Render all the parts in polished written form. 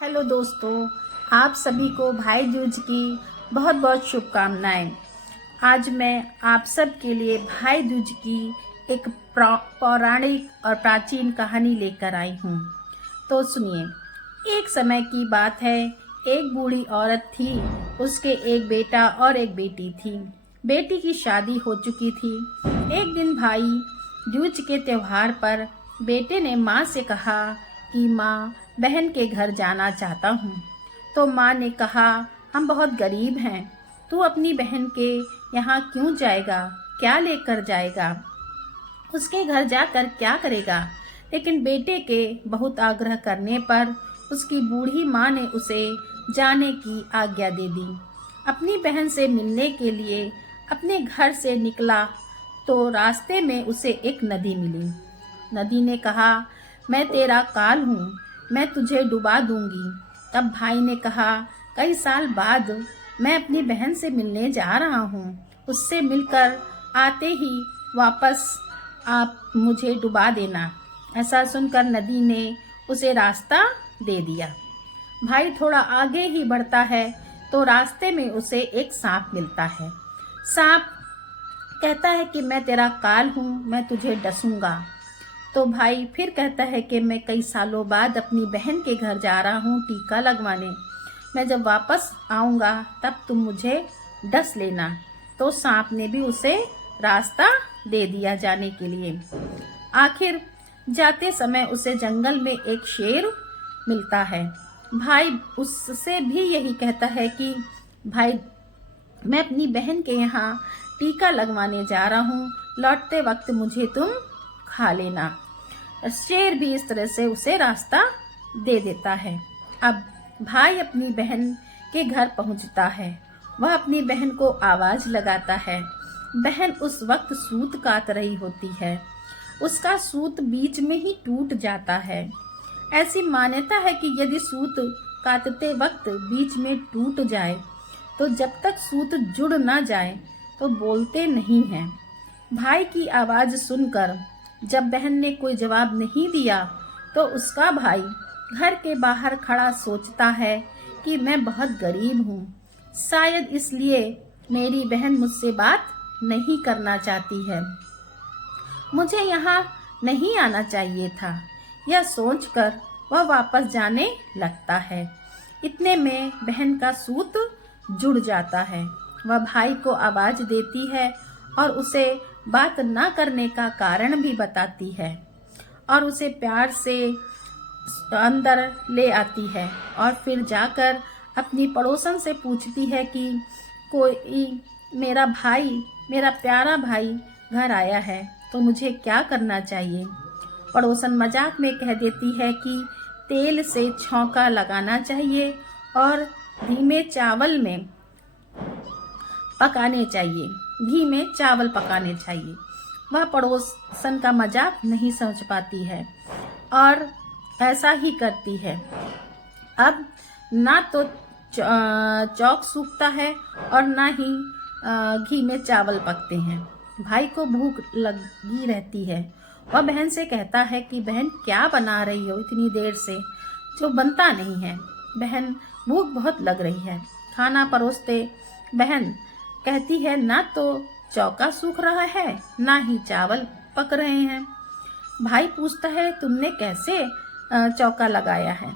Hello दोस्तों, आप सभी को भाई दूज की बहुत बहुत शुभकामनाएं। आज मैं आप सब के लिए भाई दूज की एक पौराणिक और प्राचीन कहानी लेकर आई हूँ। तो सुनिए। एक समय की बात है, एक बूढ़ी औरत थी। उसके एक बेटा और एक बेटी थी। बेटी की शादी हो चुकी थी। एक दिन भाई दूज के त्योहार पर बेटे ने माँ से कहा कि माँ, बहन के घर जाना चाहता हूँ। तो माँ ने कहा, हम बहुत गरीब हैं, तू अपनी बहन के यहाँ क्यों जाएगा, क्या लेकर जाएगा, उसके घर जाकर क्या करेगा। लेकिन बेटे के बहुत आग्रह करने पर उसकी बूढ़ी माँ ने उसे जाने की आज्ञा दे दी। अपनी बहन से मिलने के लिए अपने घर से निकला तो रास्ते में उसे एक नदी मिली। नदी ने कहा, मैं तेरा काल हूँ, मैं तुझे डुबा दूंगी। तब भाई ने कहा, कई साल बाद मैं अपनी बहन से मिलने जा रहा हूँ, उससे मिलकर आते ही वापस आप मुझे डुबा देना। ऐसा सुनकर नदी ने उसे रास्ता दे दिया। भाई थोड़ा आगे ही बढ़ता है तो रास्ते में उसे एक सांप मिलता है। सांप कहता है कि मैं तेरा काल हूँ, मैं तुझे डसूंगा। तो भाई फिर कहता है कि मैं कई सालों बाद अपनी बहन के घर जा रहा हूँ टीका लगवाने। मैं जब वापस आऊँगा तब तुम मुझे डस लेना। तो सांप ने भी उसे रास्ता दे दिया जाने के लिए। आखिर जाते समय उसे जंगल में एक शेर मिलता है। भाई उससे भी यही कहता है कि भाई, मैं अपनी बहन के यहाँ टीका लगवाने जा रहा हूँ, लौटते वक्त मुझे तुम खा लेना। शेर भी इस तरह से उसे रास्ता दे देता है। अब भाई अपनी बहन के घर पहुंचता है। वह अपनी बहन को आवाज लगाता है। बहन उस वक्त सूत काट रही होती है। उसका सूत बीच में ही टूट जाता है। ऐसी मान्यता है कि यदि सूत काटते वक्त बीच में टूट जाए तो जब तक सूत जुड़ ना जाए तो बोलते नहीं हैं। भाई की आवाज सुनकर जब बहन ने कोई जवाब नहीं दिया तो उसका भाई घर के बाहर खड़ा सोचता है कि मैं बहुत गरीब हूँ, शायद इसलिए मेरी बहन मुझसे बात नहीं करना चाहती है, मुझे यहाँ नहीं आना चाहिए था। यह सोचकर वह वापस जाने लगता है। इतने में बहन का सूत जुड़ जाता है। वह भाई को आवाज देती है और उसे बात न करने का कारण भी बताती है और उसे प्यार से अंदर ले आती है और फिर जाकर अपनी पड़ोसन से पूछती है कि कोई मेरा भाई, मेरा प्यारा भाई घर आया है तो मुझे क्या करना चाहिए। पड़ोसन मजाक में कह देती है कि तेल से छौंका लगाना चाहिए और धीमे चावल में पकाने चाहिए, घी में चावल पकाने चाहिए। वह पड़ोसन का मजाक नहीं समझ पाती है और ऐसा ही करती है। अब ना तो चौक सूखता है और ना ही घी में चावल पकते हैं। भाई को भूख लगी रहती है। वह बहन से कहता है कि बहन, क्या बना रही हो इतनी देर से, जो बनता नहीं है। बहन, भूख बहुत लग रही है। खाना परोसते बहन कहती है, ना तो चौका सूख रहा है ना ही चावल पक रहे हैं। भाई पूछता है, तुमने कैसे चौका लगाया है।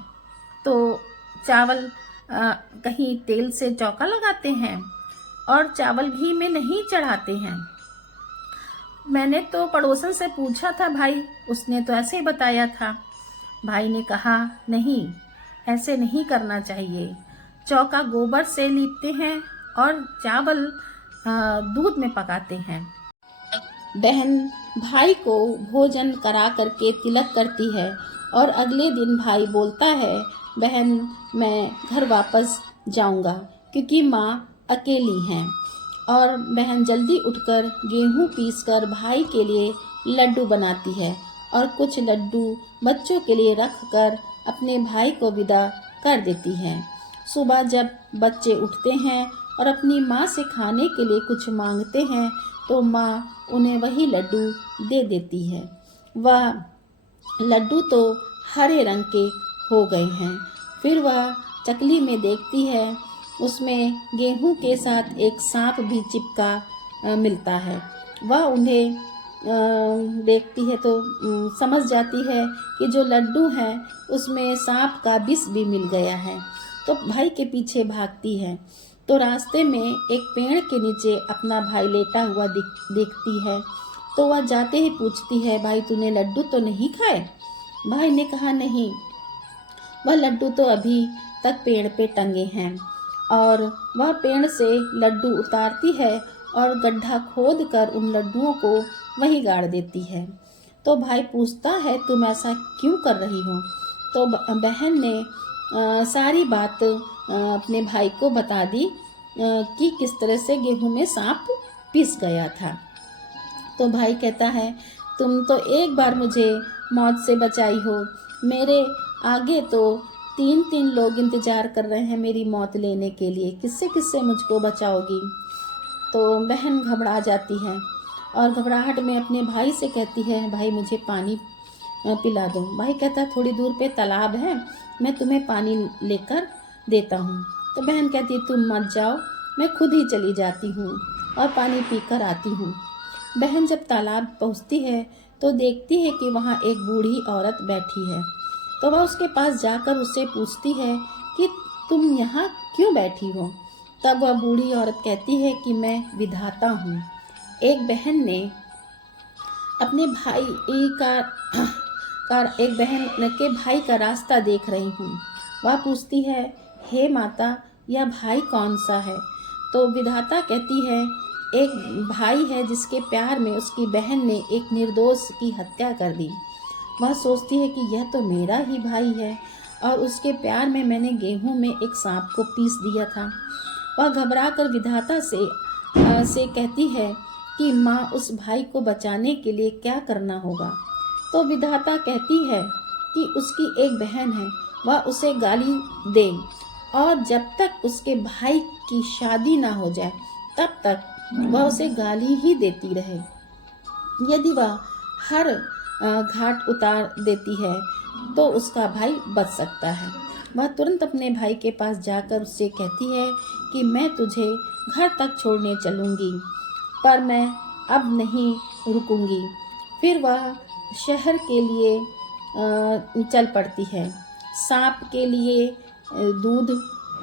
तो चावल कहीं तेल से चौका लगाते हैं और चावल घी में नहीं चढ़ाते हैं। मैंने तो पड़ोसन से पूछा था भाई, उसने तो ऐसे ही बताया था। भाई ने कहा, नहीं, ऐसे नहीं करना चाहिए। चौका गोबर से लीपते हैं और चावल दूध में पकाते हैं। बहन भाई को भोजन करा करके तिलक करती है और अगले दिन भाई बोलता है, बहन, मैं घर वापस जाऊंगा क्योंकि माँ अकेली हैं। और बहन जल्दी उठकर गेहूं पीसकर भाई के लिए लड्डू बनाती है और कुछ लड्डू बच्चों के लिए रख कर अपने भाई को विदा कर देती है। सुबह जब बच्चे उठते हैं और अपनी माँ से खाने के लिए कुछ मांगते हैं तो माँ उन्हें वही लड्डू दे देती है। वह लड्डू तो हरे रंग के हो गए हैं। फिर वह चकली में देखती है, उसमें गेहूं के साथ एक सांप भी चिपका मिलता है। वह उन्हें देखती है तो समझ जाती है कि जो लड्डू हैं उसमें सांप का विष भी मिल गया है। तो भाई के पीछे भागती है तो रास्ते में एक पेड़ के नीचे अपना भाई लेटा हुआ देखती है। तो वह जाते ही पूछती है, भाई तूने लड्डू तो नहीं खाए? भाई ने कहा नहीं, वह लड्डू तो अभी तक पेड़ पे टंगे हैं। और वह पेड़ से लड्डू उतारती है और गड्ढा खोद कर उन लड्डुओं को वहीं गाड़ देती है। तो भाई पूछता है, तुम ऐसा क्यों कर रही हो? तो बहन ने सारी बात अपने भाई को बता दी कि किस तरह से गेहूं में सांप पिस गया था। तो भाई कहता है, तुम तो एक बार मुझे मौत से बचाई हो, मेरे आगे तो 3 लोग इंतजार कर रहे हैं मेरी मौत लेने के लिए, किससे किससे मुझको बचाओगी? तो बहन घबरा जाती है और घबराहट में अपने भाई से कहती है, भाई मुझे पानी पिला दो। भाई कहता है, थोड़ी दूर पे तालाब है, मैं तुम्हें पानी लेकर देता हूँ। तो बहन कहती है, तुम मत जाओ, मैं खुद ही चली जाती हूँ और पानी पीकर आती हूँ। बहन जब तालाब पहुँचती है तो देखती है कि वहाँ एक बूढ़ी औरत बैठी है। तो वह उसके पास जाकर उससे पूछती है कि तुम यहाँ क्यों बैठी हो? तब वह बूढ़ी औरत कहती है कि मैं विधाता हूँ। एक बहन ने अपने भाई एक बहन के भाई का रास्ता देख रही हूँ। वह पूछती है, हे माता, यह भाई कौन सा है? तो विधाता कहती है, एक भाई है जिसके प्यार में उसकी बहन ने एक निर्दोष की हत्या कर दी। वह सोचती है कि यह तो मेरा ही भाई है और उसके प्यार में मैंने गेहूं में एक सांप को पीस दिया था। वह घबराकर विधाता से कहती है कि माँ, उस भाई को बचाने के लिए क्या करना होगा? तो विधाता कहती है कि उसकी एक बहन है, वह उसे गाली दे और जब तक उसके भाई की शादी ना हो जाए तब तक वह उसे गाली ही देती रहे। यदि वह हर घाट उतार देती है तो उसका भाई बच सकता है। वह तुरंत अपने भाई के पास जाकर उससे कहती है कि मैं तुझे घर तक छोड़ने चलूँगी, पर मैं अब नहीं रुकूंगी। फिर वह शहर के लिए चल पड़ती है। सांप के लिए दूध,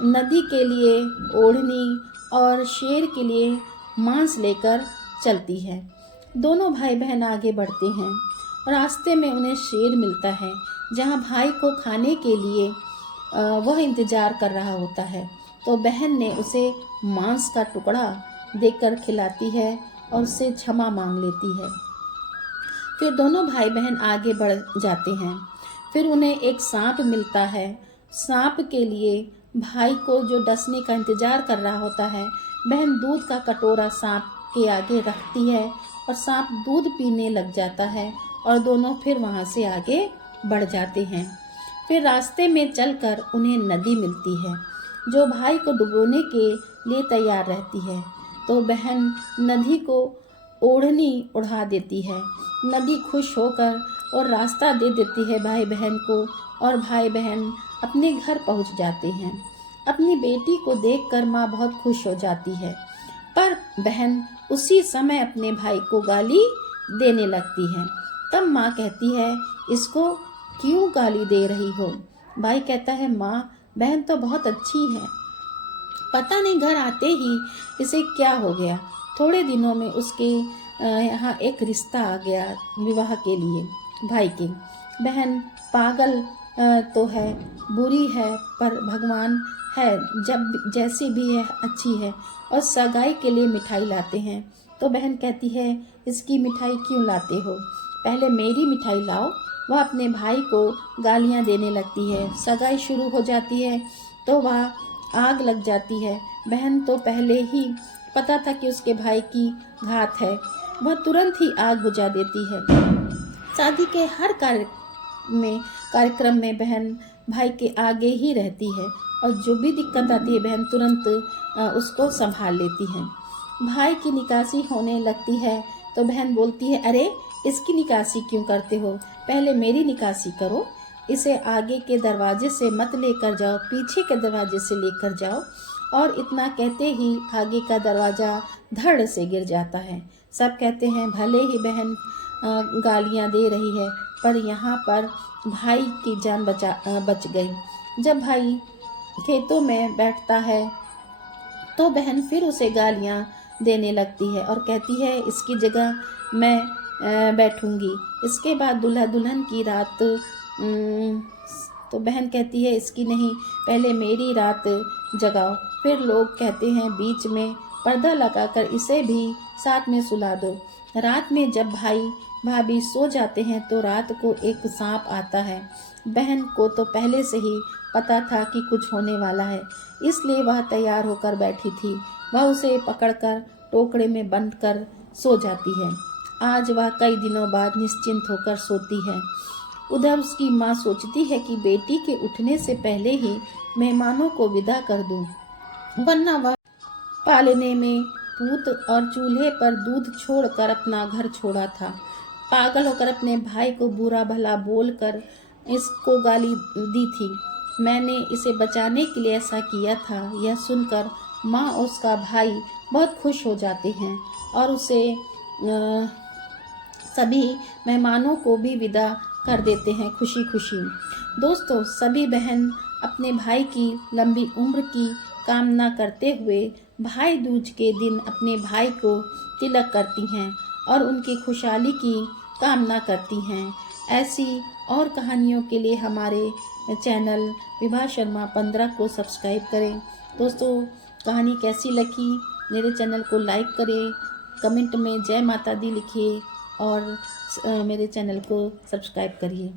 नदी के लिए ओढ़नी और शेर के लिए मांस लेकर चलती है। दोनों भाई बहन आगे बढ़ते हैं। रास्ते में उन्हें शेर मिलता है जहां भाई को खाने के लिए वह इंतजार कर रहा होता है। तो बहन ने उसे मांस का टुकड़ा देकर खिलाती है और उससे क्षमा मांग लेती है। फिर दोनों भाई बहन आगे बढ़ जाते हैं। फिर उन्हें एक सांप मिलता है। सांप के लिए भाई को जो डसने का इंतजार कर रहा होता है, बहन दूध का कटोरा सांप के आगे रखती है और सांप दूध पीने लग जाता है और दोनों फिर वहाँ से आगे बढ़ जाते हैं। फिर रास्ते में चलकर उन्हें नदी मिलती है जो भाई को डुबोने के लिए तैयार रहती है। तो बहन नदी को ओढ़नी उड़ा देती है। नदी खुश होकर और रास्ता दे देती है भाई बहन को और भाई बहन अपने घर पहुंच जाते हैं। अपनी बेटी को देखकर माँ बहुत खुश हो जाती है, पर बहन उसी समय अपने भाई को गाली देने लगती है। तब माँ कहती है, इसको क्यों गाली दे रही हो? भाई कहता है, माँ, बहन तो बहुत अच्छी है, पता नहीं घर आते ही इसे क्या हो गया। थोड़े दिनों में उसके यहाँ एक रिश्ता आ गया विवाह के लिए भाई के। बहन पागल तो है, बुरी है, पर भगवान है, जब जैसी भी है अच्छी है। और सगाई के लिए मिठाई लाते हैं। तो बहन कहती है, इसकी मिठाई क्यों लाते हो? पहले मेरी मिठाई लाओ। वह अपने भाई को गालियाँ देने लगती है। सगाई शुरू हो जाती है तो वह आग लग जाती है। बहन तो पहले ही पता था कि उसके भाई की घात है, वह तुरंत ही आग बुझा देती है। शादी के हर कार्यक्रम में बहन भाई के आगे ही रहती है और जो भी दिक्कत आती है बहन तुरंत उसको संभाल लेती है। भाई की निकासी होने लगती है तो बहन बोलती है, अरे इसकी निकासी क्यों करते हो, पहले मेरी निकासी करो। इसे आगे के दरवाजे से मत लेकर जाओ, पीछे के दरवाजे से लेकर जाओ। और इतना कहते ही आगे का दरवाज़ा धड़ से गिर जाता है। सब कहते हैं भले ही बहन गालियाँ दे रही है, पर यहाँ पर भाई की जान बच गई। जब भाई खेतों में बैठता है तो बहन फिर उसे गालियाँ देने लगती है और कहती है इसकी जगह मैं बैठूंगी। इसके बाद दूल्हा दुल्हन की रात तो बहन कहती है इसकी नहीं, पहले मेरी रात जगाओ। फिर लोग कहते हैं बीच में पर्दा लगाकर इसे भी साथ में सुला दो। रात में जब भाई भाभी सो जाते हैं तो रात को एक सांप आता है। बहन को तो पहले से ही पता था कि कुछ होने वाला है, इसलिए वह तैयार होकर बैठी थी। वह उसे पकड़कर टोकरे में बंद कर सो जाती है। आज वह कई दिनों बाद निश्चिंत होकर सोती है। उधर उसकी माँ सोचती है कि बेटी के उठने से पहले ही मेहमानों को विदा कर दूं, वरना वह पालने में पूत और चूल्हे पर दूध छोड़कर अपना घर छोड़ा था। पागल होकर अपने भाई को बुरा भला बोलकर इसको गाली दी थी। मैंने इसे बचाने के लिए ऐसा किया था। यह सुनकर माँ और उसका भाई बहुत खुश हो जाते हैं और उसे सभी मेहमानों को भी विदा कर देते हैं खुशी खुशी। दोस्तों, सभी बहन अपने भाई की लंबी उम्र की कामना करते हुए भाई दूज के दिन अपने भाई को तिलक करती हैं और उनकी खुशहाली की कामना करती हैं। ऐसी और कहानियों के लिए हमारे चैनल विभा शर्मा 15 को सब्सक्राइब करें। दोस्तों, कहानी कैसी लगी मेरे चैनल को लाइक करें, कमेंट में जय माता दी लिखिए और मेरे चैनल को सब्सक्राइब करिए।